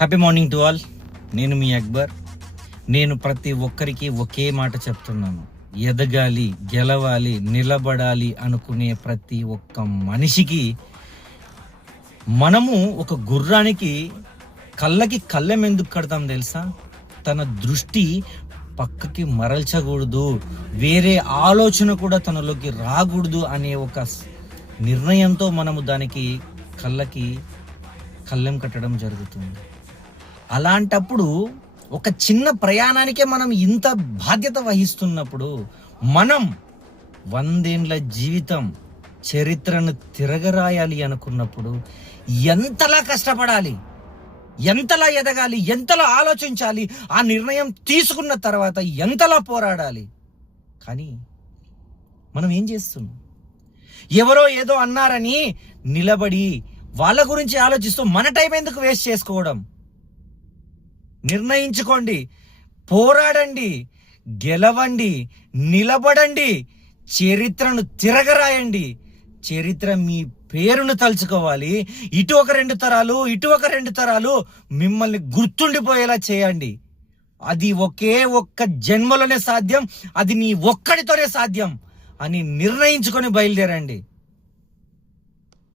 Happy morning to all. నేను మీ అక్బర్. నేను ప్రతి ఒక్కరికి ఒకే మాట చెప్తున్నాను. ఎదగాలి, గెలవాలి, నిలబడాలి అనుకునే ప్రతి ఒక్క మనిషికి మనము ఒక గుర్రానికి కళ్ళకి కళ్ళెం ఎందుకు కడతాం తెలుసా? తన దృష్టి పక్కకి మరల్చకూడదు, వేరే ఆలోచన కూడా తనలోకి రాకూడదు అనే ఒక నిర్ణయంతో మనము దానికి కళ్ళకి కళ్ళెం కట్టడం జరుగుతుంది. అలాంటప్పుడు ఒక చిన్న ప్రయాణానికే మనం ఇంత బాధ్యత వహిస్తున్నప్పుడు మనం 100 ఏళ్ల జీవితం చరిత్రను తిరగరాయాలి అనుకున్నప్పుడు ఎంతలా కష్టపడాలి, ఎంతలా ఎదగాలి, ఎంతలా ఆలోచించాలి, ఆ నిర్ణయం తీసుకున్న తర్వాత ఎంతలా పోరాడాలి. కానీ మనం ఏం చేస్తున్నాం? ఎవరో ఏదో అన్నారని నిలబడి వాళ్ళ గురించి ఆలోచిస్తూ మన టైం ఎందుకు వేస్ట్ చేసుకోవడం? నిర్ణయించుకోండి, పోరాడండి, గెలవండి, నిలబడండి, చరిత్రను తిరగరాయండి. చరిత్ర మీ పేరును తలుచుకోవాలి. ఇటు ఒక 2 తరాలు, ఇటు ఒక 2 తరాలు మిమ్మల్ని గుర్తుండిపోయేలా చేయండి. అది ఒకే ఒక్క జన్మలోనే సాధ్యం, అది నీ ఒక్కడితోనే సాధ్యం అని నిర్ణయించుకొని బయలుదేరండి.